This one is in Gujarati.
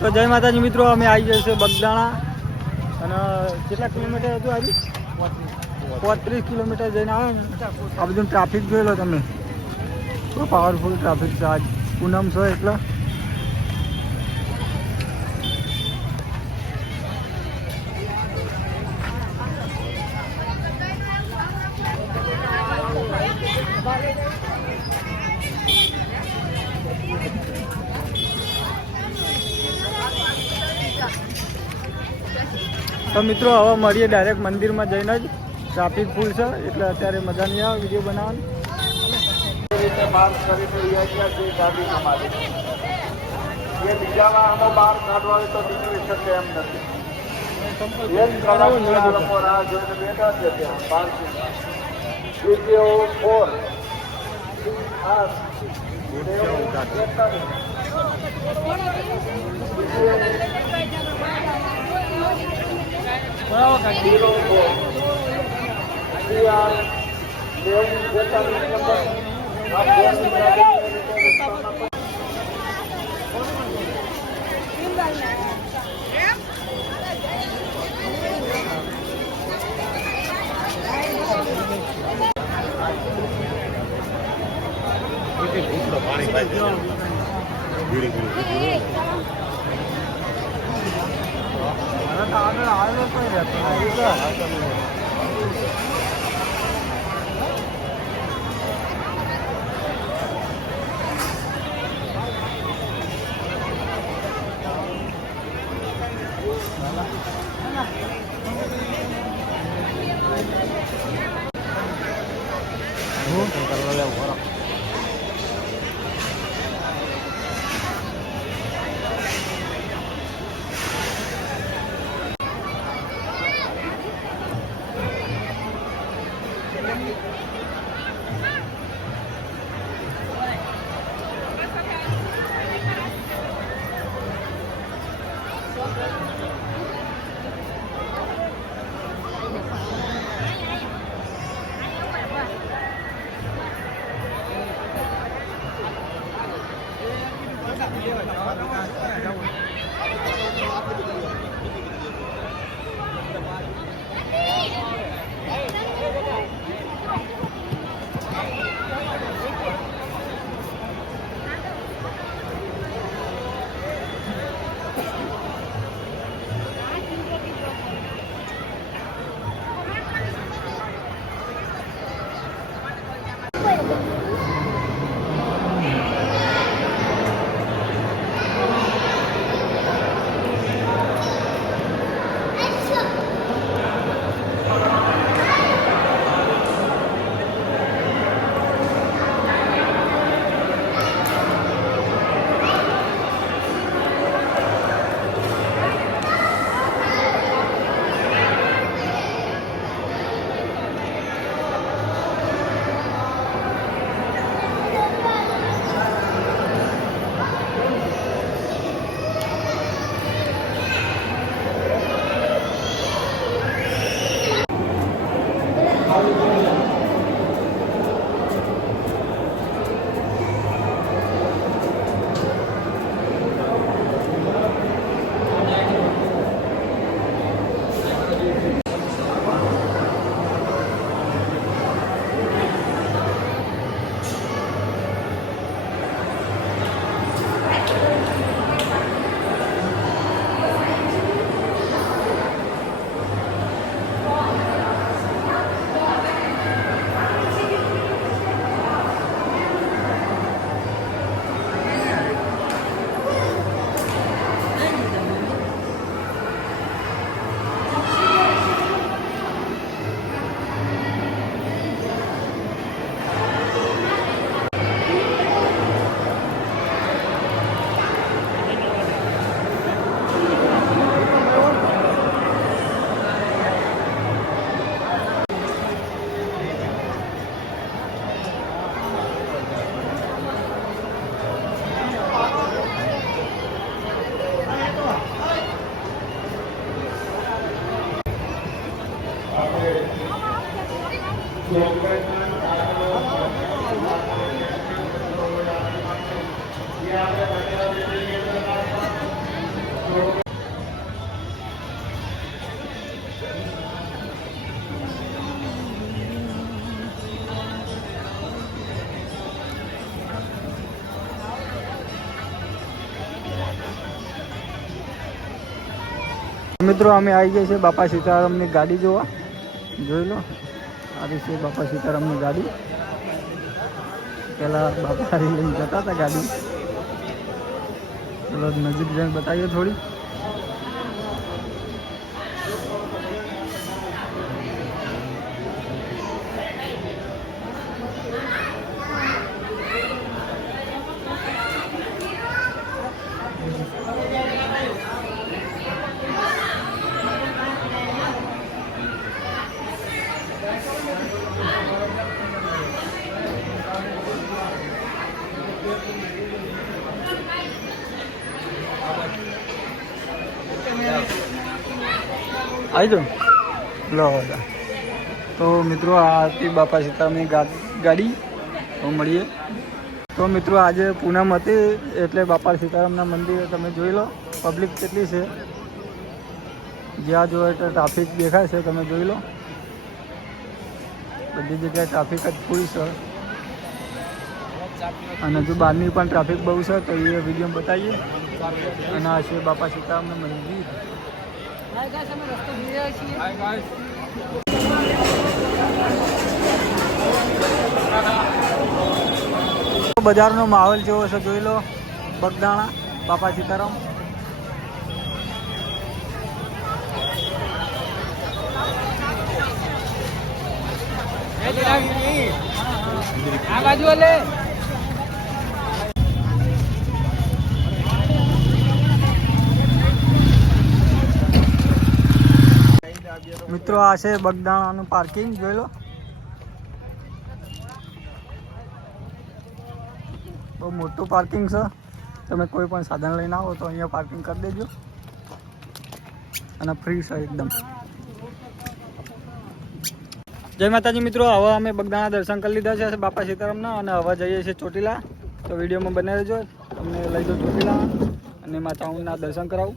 તો જય માતાજી મિત્રો, અમે આવી જઈએ છીએ બગદાણા અને કેટલા કિલોમીટર હતું આજે? 35 કિલોમીટર જઈને આવે ને. આ બધું ટ્રાફિક જોઈ લો તમે, બહુ પાવરફુલ ટ્રાફિક છે આજ પૂનમ છે એટલે. તો મિત્રો હવે મળીએ ડાયરેક્ટ મંદિરમાં જઈને જ. ટ્રાફિક ફૂલ છે એટલે અત્યારે મજા નહીં આવે વિડીયો બનાવવાની. રીતે બહાર કરી ગાડી અમારી એ બીજા વાહનો બહાર કાઢવાની તો નીકળી શકે એમ નથી. એક કલાક રાહ જોઈને બેઠા છે ત્યાં પાર્કિંગ. બીજો 4 પાણી મિત્રો અમે આવી ગયા છે બાપા સીતારામની ગાડી જોવા. જોઈ લો, આવી છે બાપા સીતારામની ગાડી. પેલા બાપા લઈને જતા હતા ગાડી. ચલો નજીક જઈને બતાવીએ થોડી. આવી જાઓ. લો તો મિત્રો આ હતી બાપા સીતારામની ગાડી. તો મળીએ. તો મિત્રો આજે પૂનમ હતી એટલે બાપા સીતારામના મંદિરે તમે જોઈ લો પબ્લિક કેટલી છે. જ્યાં જોવે એટલે ટ્રાફિક દેખાય છે, તમે જોઈ લો. બધી જગ્યાએ ટ્રાફિક જ ફૂલ છે અને હજુ બહારની પણ ટ્રાફિક બહુ છે. તો એ વિડીયો બતાવીએ. અને આ છે બાપા સીતારામનું મંદિર. બજારનો માહોલ જેવો છે, જોઈ લો. બગદાણા બાપા સીતારામ. આ બાજુ લે. મિત્રો આ છે બગદાણાનું પાર્કિંગ, જોઈ લો. બહુ મોટું પાર્કિંગ છે. તમે કોઈ પણ સાધન લઈને આવો તો અહીંયા પાર્કિંગ કરી દેજો અને ફ્રી છે એકદમ. જય માતાજી મિત્રો, હવે અમે બગદાણા દર્શન કરી લીધા છે બાપા સીતારામના અને હવે જઈએ છીએ ચોટીલા. તો વિડીયોમાં બને રહેજો, તમને લઈ જાઉં ચોટીલા અને માતાઓના દર્શન કરાવું.